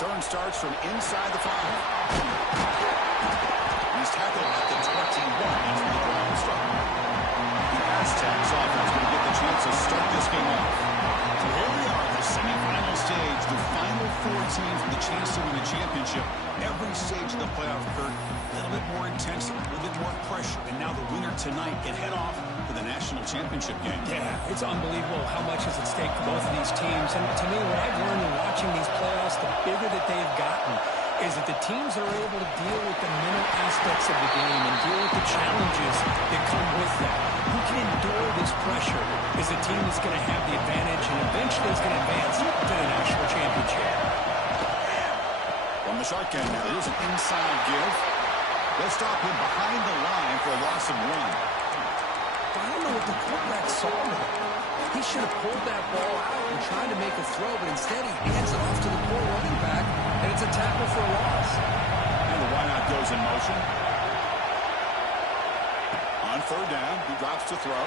Return starts from inside the 5. He's tackled at the 21 into the ground start. The Aztecs offense going to get the chance to start this game off. So here we are, the semifinal stage, the final 4 teams with a chance to win the championship. Every stage of the playoff, Kurt, a little bit more intensity, a little bit more pressure, and now the winner tonight can head off to the national championship game. Yeah, it's unbelievable how much is at stake for both of these teams. And to me, what I've learned in watching these playoffs, the bigger that they've gotten, is that the teams are able to deal with the mental aspects of the game and deal with the challenges that come with that. Who can endure this pressure is a team that's going to have the advantage and eventually is going to advance to the national championship. From the shotgun now, here's an inside give. They'll stop him behind the line for a loss of 1. I don't know what the quarterback saw there. He should have pulled that ball out and tried to make a throw, but instead he hands it off to the poor running back, and it's a tackle for a loss. And the wideout goes in motion. On 3rd down, he drops to throw.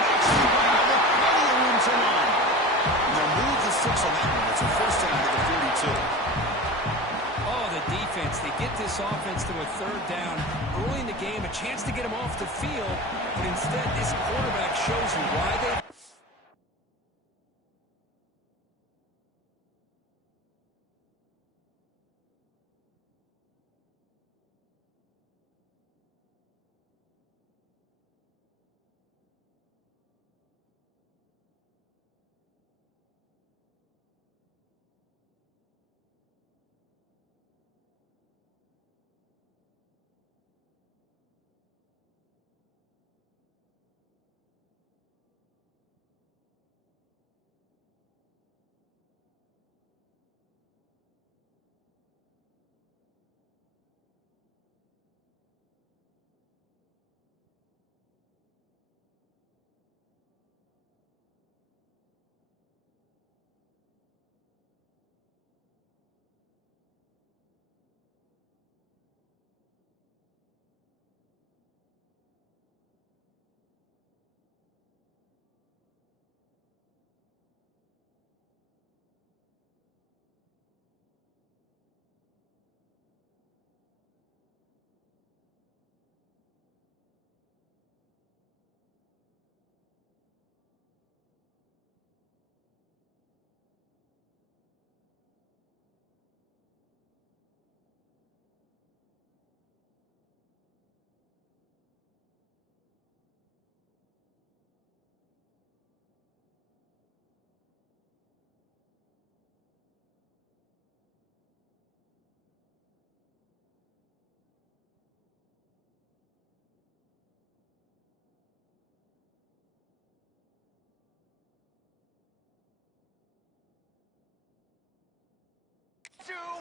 Makes the grab, plenty of room to run. And they'll move the 6 on that one. It's a 1st down to the 42. Oh, the defense. They get this offense to a 3rd down. Early in the game, a chance to get him off the field, but instead this quarterback shows you why they...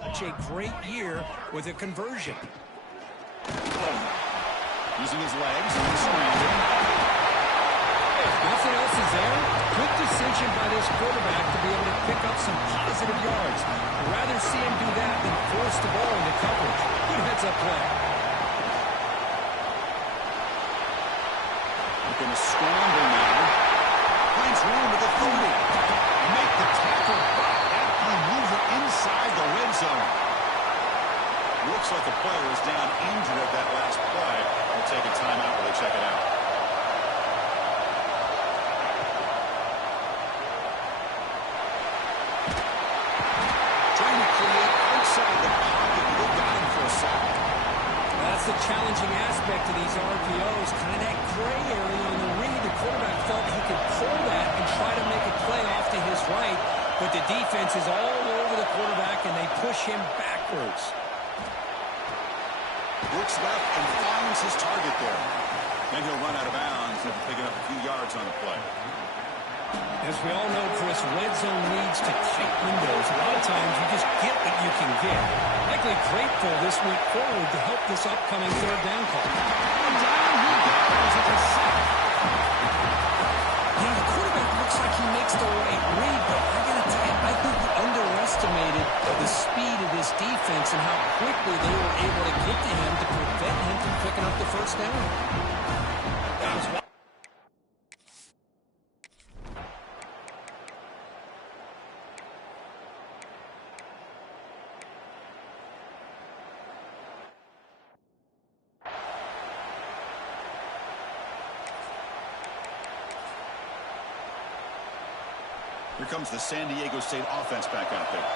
Such a great year with a conversion. Using his legs and scrambling. If nothing else is there, good decision by this quarterback to be able to pick up some positive yards. I'd rather see him do that than force the ball into coverage. Good heads-up play. Looking to scramble now. Finds room with the 30. Make the tackle, but after he moves it inside the red zone. Looks like the player is down injured at that last play. They'll take a timeout while they check it out. Trying to create outside the pocket. They got him for a sack. That's the challenging aspect of these RPOs. Kind of that gray area on the read. The quarterback felt he could pull that and try to make a play off to his right. But the defense is all over the quarterback, and they push him backwards. Looks left and finds his target there. Then he'll run out of bounds after picking up a few yards on the play. As we all know, Chris, red zone leads to tight windows. A lot of times you just get what you can get. Likely grateful this week forward to help this upcoming 3rd down call. And down he goes at the sack. Yeah, the quarterback looks like he makes the right read, but I got to tell you, I think he underestimated the speed of this defense and how quickly they were able to get to him to prevent him from picking up the 1st down. That was wild. Here comes the San Diego State offense back out there.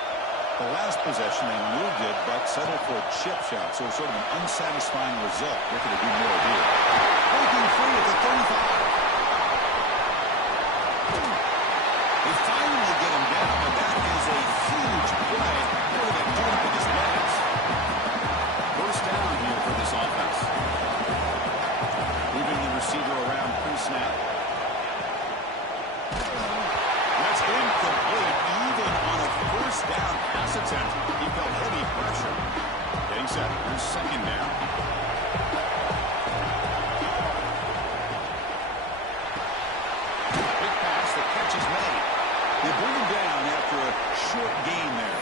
The last possession, they moved it, but settled for a chip shot, so sort of an unsatisfying result. What can they do more here? Breaking free at the 35. They finally get him down, but that is a huge play. Look at that with his legs. First down here for this offense. Moving the receiver around pre-snap. That's incomplete. Even on a first down pass attempt, he felt heavy pressure. Getting set. Here's second down. Big pass. The catch is made. They bring him down after a short gain there.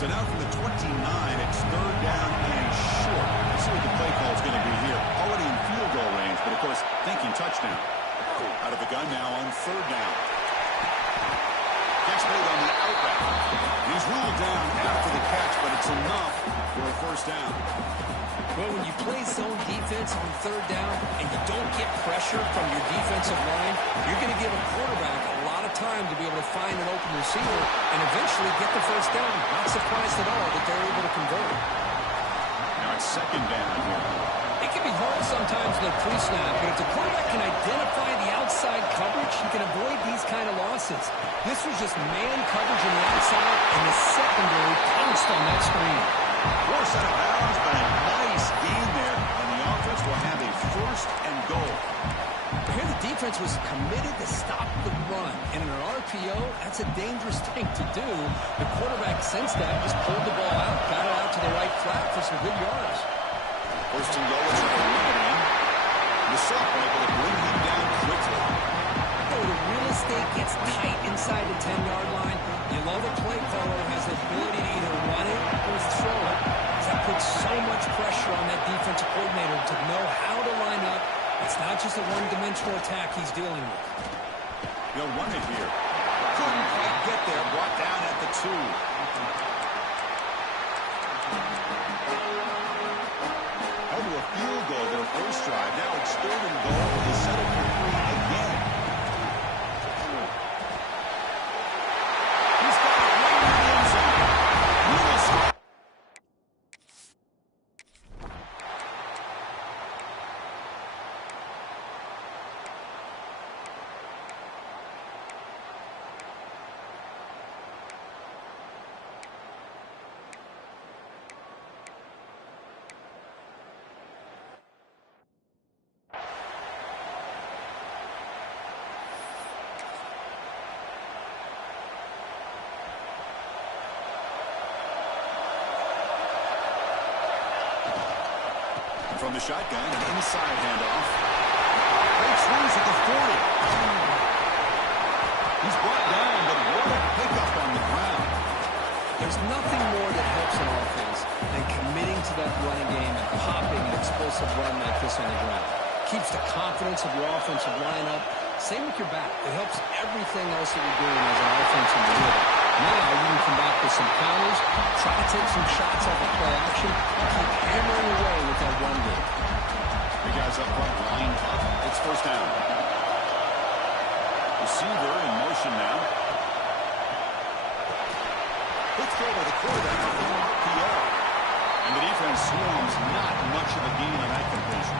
So now from the 29, it's third down and short. Let's see what the play call is going to be here. Already in field goal range, but of course, thinking touchdown. Out of the gun now on third down. Catch made on the out route. He's ruled down after the catch, but it's enough for a first down. Well, when you play zone defense on third down and you don't get pressure from your defensive line, you're going to give a quarterback a lot of time to be able to find an open receiver and eventually get the first down. Not surprised at all that they're able to convert. Now it's second down here. It can be hard sometimes in a pre-snap, but if the quarterback can identify the outside coverage, he can avoid these kind of losses. This was just man coverage on the outside, and the secondary pounced on that screen. Forced out of bounds, but a nice gain there, and the offense will have a first and goal. Here the defense was committed to stop the run, and in an RPO, that's a dangerous thing to do. The quarterback sensed that, just pulled the ball out, got it out to the right flat for some good yards. First and goal, it's trying to run it in. The Sophomore able to bring him down quickly. Oh, the real estate gets tight inside the 10-yard line. You love a play caller who has the ability to either run it or throw it. That puts so much pressure on that defensive coordinator to know how to line up. It's not just a one-dimensional attack he's dealing with. He'll run it here. Couldn't quite get there. Brought down at the 2. Held to a field goal their first drive. Now it's third and goal. They settle for 3 again. He's got it right in the end zone. Willis. From the shotgun, an inside handoff. Great swings at the 40. He's brought down, but what a pickup on the ground. There's nothing more that helps an offense than committing to that running game and popping an explosive run like this on the ground. Keeps the confidence of your offensive lineup. Same with your back. It helps everything else that you're doing as an offensive unit. Now you can come back with some counters, try to take some shots off of play action, and keep hammering away with that run game. The guys up front lined up. It's first down. Receiver in motion now. Quick throw by the quarterback on the RPO. And the defense swarms, not much of a gain on that completion.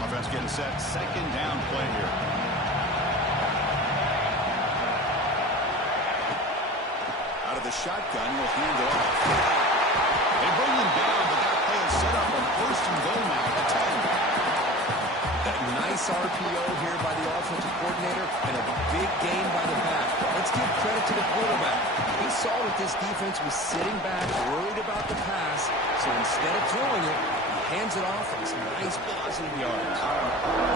Offense getting set. Second down play here. Out of the shotgun, will hand it off. They bring him down, but that play is set up on first and goal now at the 10. That nice RPO here by the offensive coordinator and a big gain by the back. Let's give credit to the quarterback. He saw that this defense was sitting back, worried about the pass, so instead of throwing it, hands it off and some nice positive yards.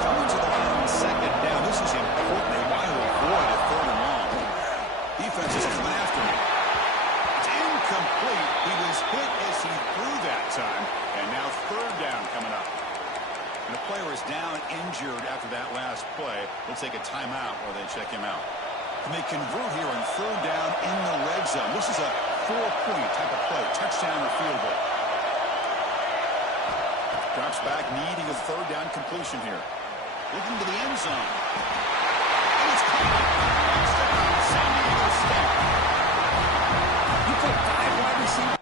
Coming to the line on second down. This is important. They want to avoid a third and long. Defense is coming after him. It's incomplete. He was hit as he threw that time. And now third down coming up. And the player is down injured after that last play. We'll take a timeout while they check him out. And they convert here on third down in the red zone. This is a 4-point type of play, touchdown or field goal. Drops back, needing a third down completion here. Looking to the end zone. And it's caught. San Diego State. You put 5 wide receivers.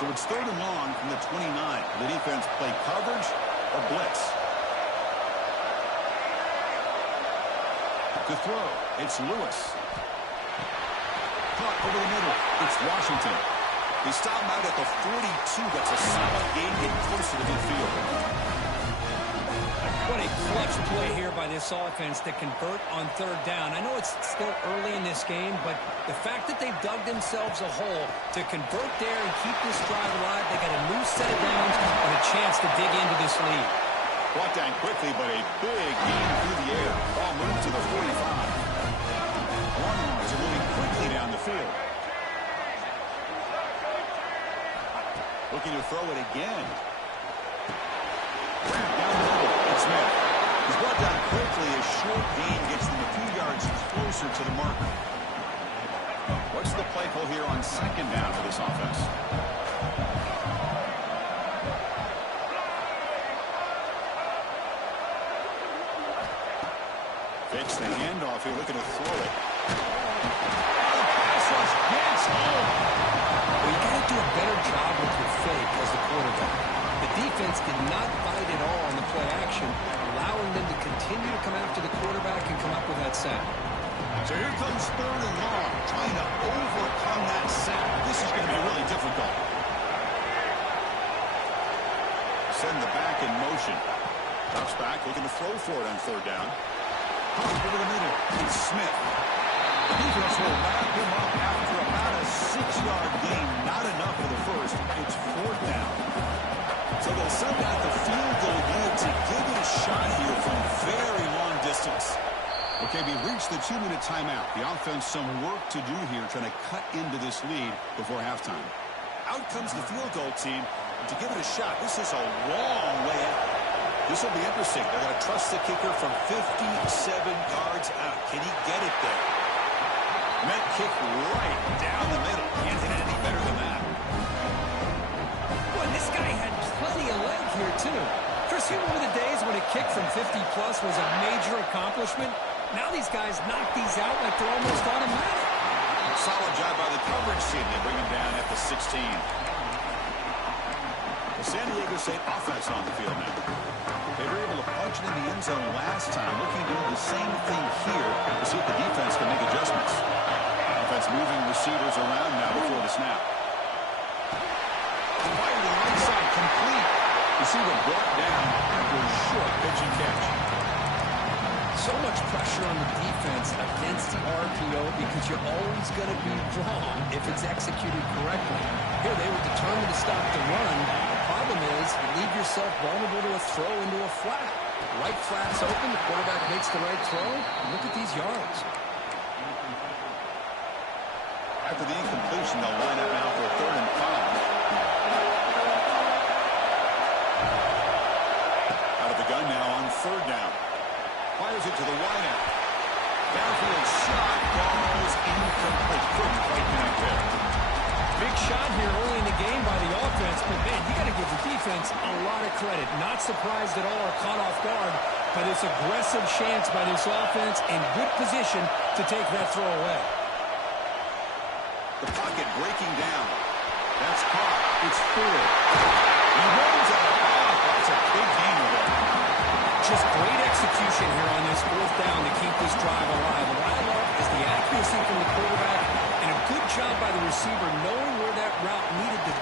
So it's third and long from the 29. The defense play coverage or blitz. To throw, it's Lewis. Caught over the middle, it's Washington. They stop him out at the 42. That's a solid gain, getting closer to midfield. What a clutch play here by this offense to convert on third down. I know it's still early in this game, but the fact that they've dug themselves a hole to convert there and keep this drive alive, they got a new set of downs and a chance to dig into this lead. Brought down quickly, but a big gain through the air. Ball moved to the 45. Longhorns are moving quickly down the field. Looking to throw it again. Down the middle, it's Smith. He's brought down quickly. A short gain gets them a few yards closer to the marker. What's the play call here on second down for this offense? Fakes the handoff here, looking to throw it. Pass rush gets home. Well, you got to do a better job with your fake as the quarterback. The defense did not bite at all on the play action, allowing them to continue to come after the quarterback and come up with that sack. So here comes third and long, trying to overcome that sack. This is going to be really difficult. Send the back in motion. Drops back, looking to throw for it on third down. Over the middle, it's Smith. The defense will wrap him up after about a 6-yard gain. Not enough for the first. It's fourth down. So they'll send out the field goal unit to give it a shot here from very long distance. Okay, we've reached the 2-minute timeout. The offense some work to do here, trying to cut into this lead before halftime. Out comes the field goal team to give it a shot. This is a long way out. This will be interesting. They're going to trust the kicker from 57 yards out. Can he get it there? Met kick right down the middle. Can't hit it any better than that. Boy, this guy had plenty of leg here, too. Chris, you remember the days when a kick from 50-plus was a major accomplishment? Now these guys knock these out like they're almost automatic. Solid job by the coverage team. They bring him down at the 16. The San Diego State offense on the field now. They were able to punch it in the end zone last time. Looking to do the same thing here to see if the defense can make adjustments. Offense moving receivers around now before the snap. Fired to the right side, complete. Receiver brought down after a short pitch and catch. So much pressure on the defense against the RPO because you're always going to be wrong if it's executed correctly. Here they were determined to stop the run. The problem is you leave yourself vulnerable to a throw into a flat. The right flat's open, the quarterback makes the right throw. Look at these yards. After the incompletion, they'll line up now for a 3rd and 5. Out of the gun now on 3rd down. Fires it to the wideout. Downfield shot goes incomplete. Couldn't quite connect there. Big shot here early in the game by the offense, but man, you got to give the defense a lot of credit. Not surprised at all, caught off guard by this aggressive chance by this offense in good position to take that throw away. The pocket breaking down. That's caught. It's full. He runs out. That's a big gain there. Just great execution here on this 4th down to keep this drive alive. What I love is the accuracy from the quarterback and a good job by the receiver knowing where that route needed to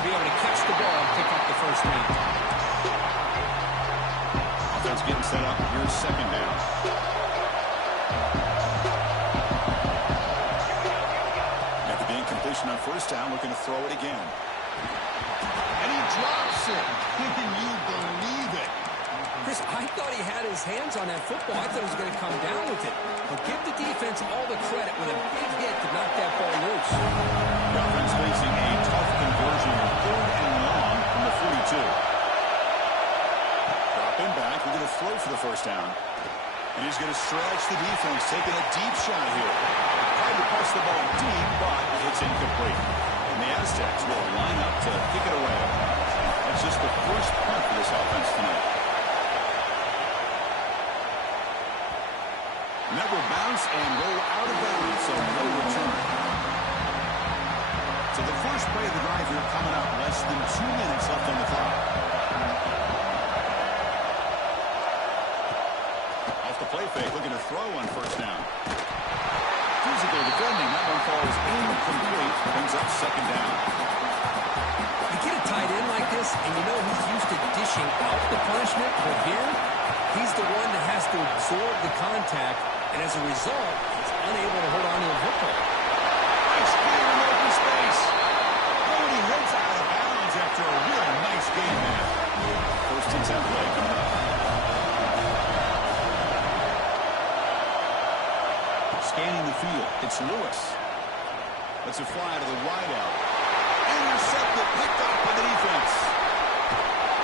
be able to catch the ball and pick up the first down. Offense getting set up. Here's 2nd down. After the incompletion on 1st down, looking to throw it again. And he drops it. Can you believe it? Chris, I thought he had his hands on that football. I thought he was going to come down with it. But give the defense all the credit with a big hit to knock that ball loose. The offense facing a tough conversion, 3rd and long from the 42. Dropping back, we're going to throw for the first down. And he's going to stretch the defense, taking a deep shot here. Tried to press the ball deep, but it's incomplete. And the Aztecs will line up to kick it away. That's just the first punt for this offense tonight. And that will bounce and roll out of bounds, so no return. So the first play of the drive here coming up, less than 2 minutes left on the clock. Off the play fake, looking to throw on first down. Physical defending, that one falls incomplete, brings up second down. You get a tight end like this, and you know he's used to dishing out the punishment, but here, he's the one that has to absorb the contact, and as a result, he's unable to hold on to a football. Nice clear in open space. Oh, and he heads out of bounds after a real nice game there. First and 10 play coming up. Scanning the field, it's Lewis. Let's it fly to the wideout. Intercepted, picked up by the defense.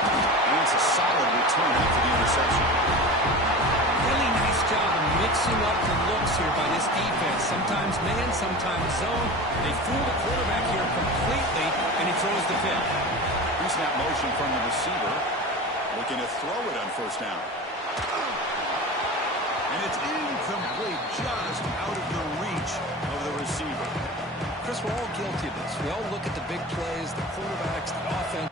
And it's a solid return after the interception. Really nice job of mixing up the looks here by this defense. Sometimes man, sometimes zone. They fool the quarterback here completely, and he throws the pick. Pre-snap motion from the receiver. Looking to throw it on first down. And it's incomplete, just out of the reach of the receiver. Chris, we're all guilty of this. We all look at the big plays, the quarterbacks, the offense.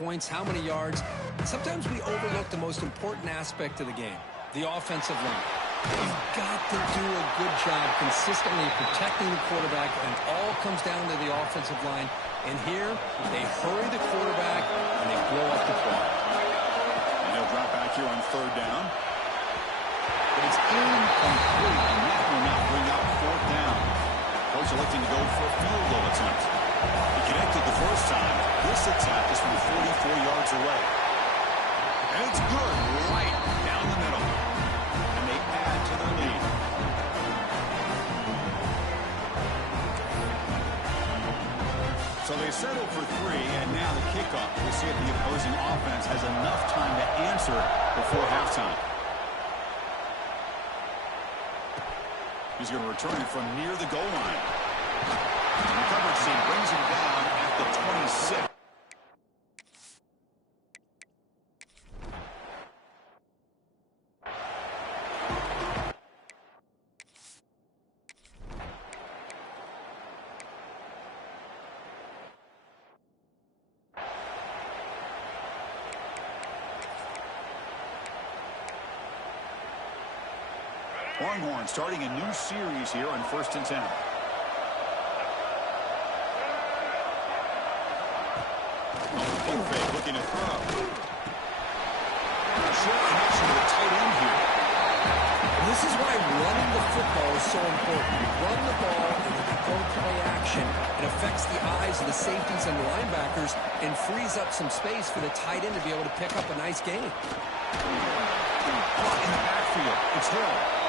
Points, how many yards. Sometimes we overlook the most important aspect of the game, the offensive line. You've got to do a good job consistently protecting the quarterback, and it all comes down to the offensive line. And here, they hurry the quarterback, and they blow up the clock. And he'll drop back here on third down. But it's incomplete, and that will not bring up fourth down. Close Offense electing to go for a field goal attempt. He connected the first time. This attack is from 44 yards away. And it's good right down the middle. And they add to their lead. So they settle for 3, and now the kickoff. We'll see if the opposing offense has enough time to answer before halftime. He's going to return it from near the goal line. The coverage team brings him down at the 26. Longhorn starting a new series here on 1st and 10. Pump fake, looking to throw. A short connection to the tight end here. And this is why running the football is so important. You run the ball and then you go play action. It affects the eyes of the safeties and the linebackers and frees up some space for the tight end to be able to pick up a nice gain. Caught in the backfield. It's Hill.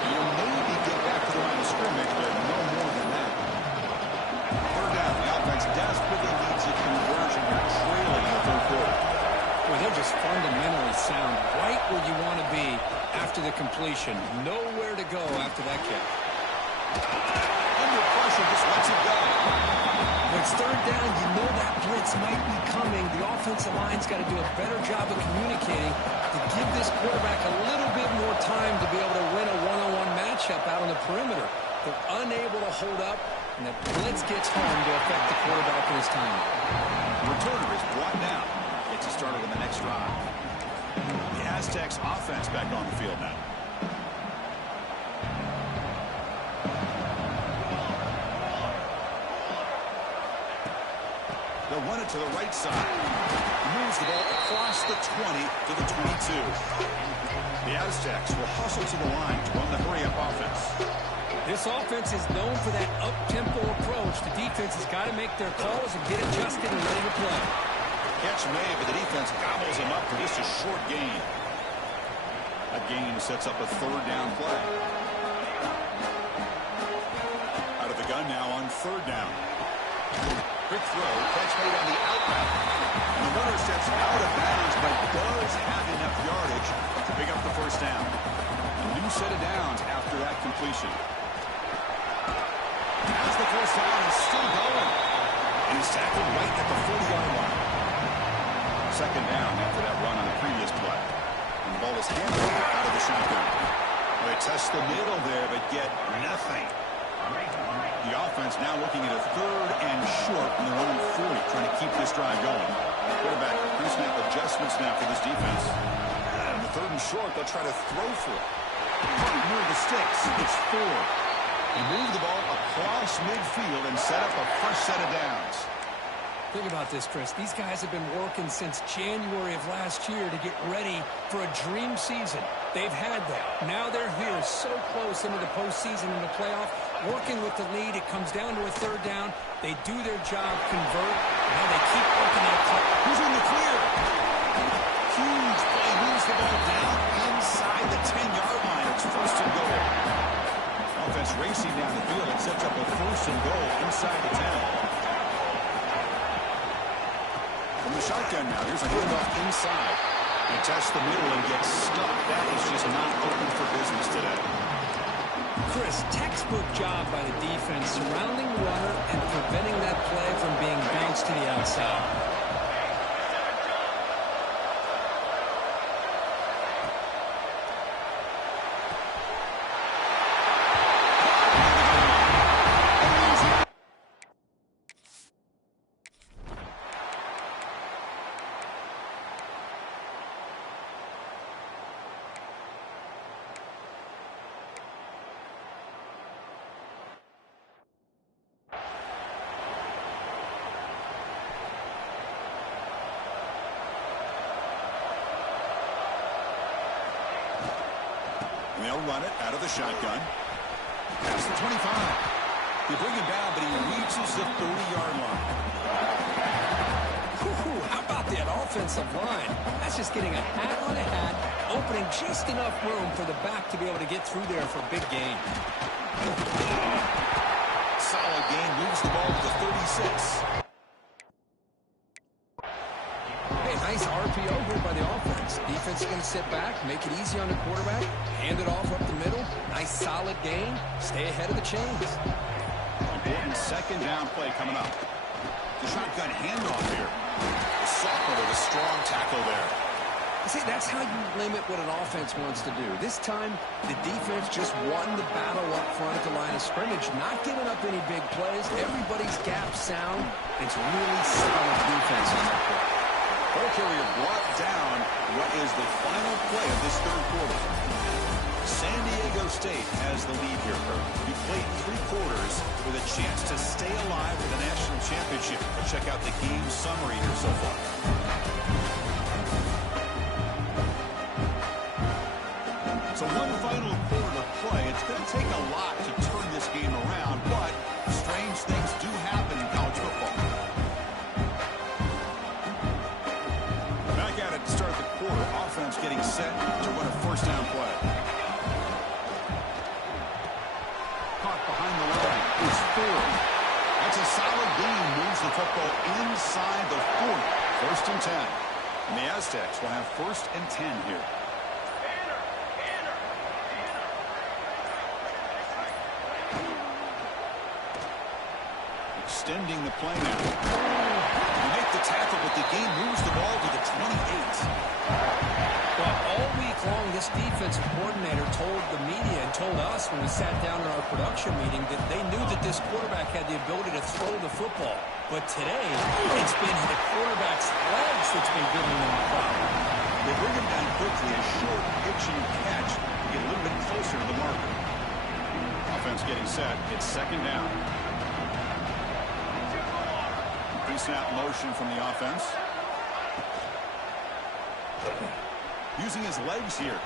You'll maybe get back to the line of scrimmage, but no more than that. 3rd down. The offense desperately needs a conversion. They're trailing in the 3rd quarter. Well, they're just fundamentally sound, right where you want to be after the completion. Nowhere to go after that kick. Under pressure, just lets it go. When it's 3rd down, you know that blitz might be coming. The offensive line's got to do a better job of communicating to give this quarterback a little bit more time to be able to win a one-on-one matchup out on the perimeter. They're unable to hold up, and the blitz gets home to affect the quarterback in his time. The returner is brought down. Gets us started on the next drive. The Aztecs offense back on the field now. They'll run it to the right side. Moves the ball across the 20 to the 22. The Aztecs will hustle to the line to run the hurry-up offense. This offense is known for that up-tempo approach. The defense has got to make their calls and get adjusted and ready to play. Catch made, but the defense gobbles him up for just a short gain. That gain sets up a 3rd down play. Out of the gun now on 3rd down. Quick throw, catch made on the out route. And the runner steps out of bounds, but does have enough yardage to pick up the 1st down. A new set of downs after that completion. Has the 1st down and still going. And he's tackled right at the 40-yard line. 2nd down after that run on the previous play. And the ball is handled out of the shotgun. They test the middle there, but get nothing. The offense now looking at a 3rd and short in their own 40, trying to keep this drive going. Quarterback pre-snap adjustments now for this defense. And the 3rd and short, they'll try to throw for it. Near the sticks, it's 4. They move the ball across midfield and set up a fresh set of downs. Think about this, Chris. These guys have been working since January of last year to get ready for a dream season. They've had that. Now they're here so close into the postseason and the playoff, working with the lead. It comes down to a 3rd down. They do their job, convert. Now they keep working that clock. Who's in the clear? Huge play. Moves the ball down inside the 10-yard line. It's 1st and goal. Offense racing down the field. It sets up a 1st and goal inside the 10. From the shotgun now, here's a handoff inside. They test the middle and get stuck. That is just not open for business today. Chris, textbook job by the defense surrounding the runner and preventing that play from being bounced to the outside. They'll run it out of the shotgun. Past the 25. They bring him down, but he reaches the 30-yard line. How about that offensive line? That's just getting a hat on a hat, opening just enough room for the back to be able to get through there for a big gain. Solid gain, moves the ball to the 36. Hey, nice RPO here by the offense. Defense is going to sit back, make it easy on the quarterback, hand it off up the middle. Nice solid gain. Stay ahead of the chains. Important second down play coming up. The shotgun handoff here. The sophomore with a strong tackle there. See, that's how you limit what an offense wants to do. This time, the defense just won the battle up front at the line of scrimmage, not giving up any big plays. Everybody's gap sound. It's really solid defense on that play. Ball carrier brought down what is the final play of this third quarter. San Diego State has the lead here, Kirk. You played 3 quarters with a chance to stay alive for the national championship. But check out the game summary here so far. So one final quarter to play. It's going to take a lot to turn this game around, but strange things do happen in college football. Back at it to start the quarter. Offense getting set to run a first down play. Caught behind the line. It's 4. That's a solid gain. Moves the football inside the 40. First and 10. And the Aztecs will have first and 10 here. Extending the play now. You make the tackle, but the game moves the ball to the 28. Well, all week long, this defensive coordinator told the media and told us when we sat down in our production meeting that they knew that this quarterback had the ability to throw the football. But today, it's been the quarterback's legs that's been giving them the problem. They bring him down quickly. A short pitch and catch to get a little bit closer to the marker. Offense getting set. It's second down. Pre-snap motion from the offense. Using his legs here.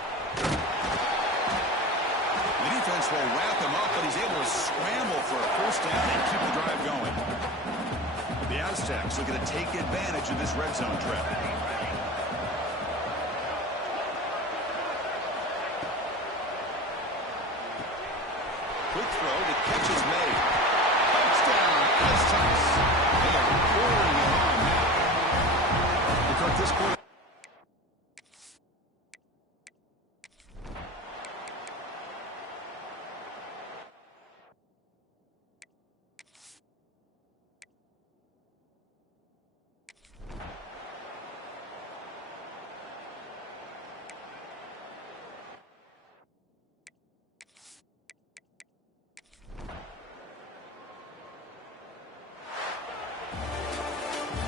The defense will wrap him up, but he's able to scramble for a first down and keep the drive going. The Aztecs looking to take advantage of this red zone trap. Quick throw, the catch is made. Touchdown, Aztecs. They are pouring it on now. Because this quarter.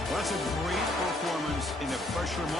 That's a great performance in a pressure moment.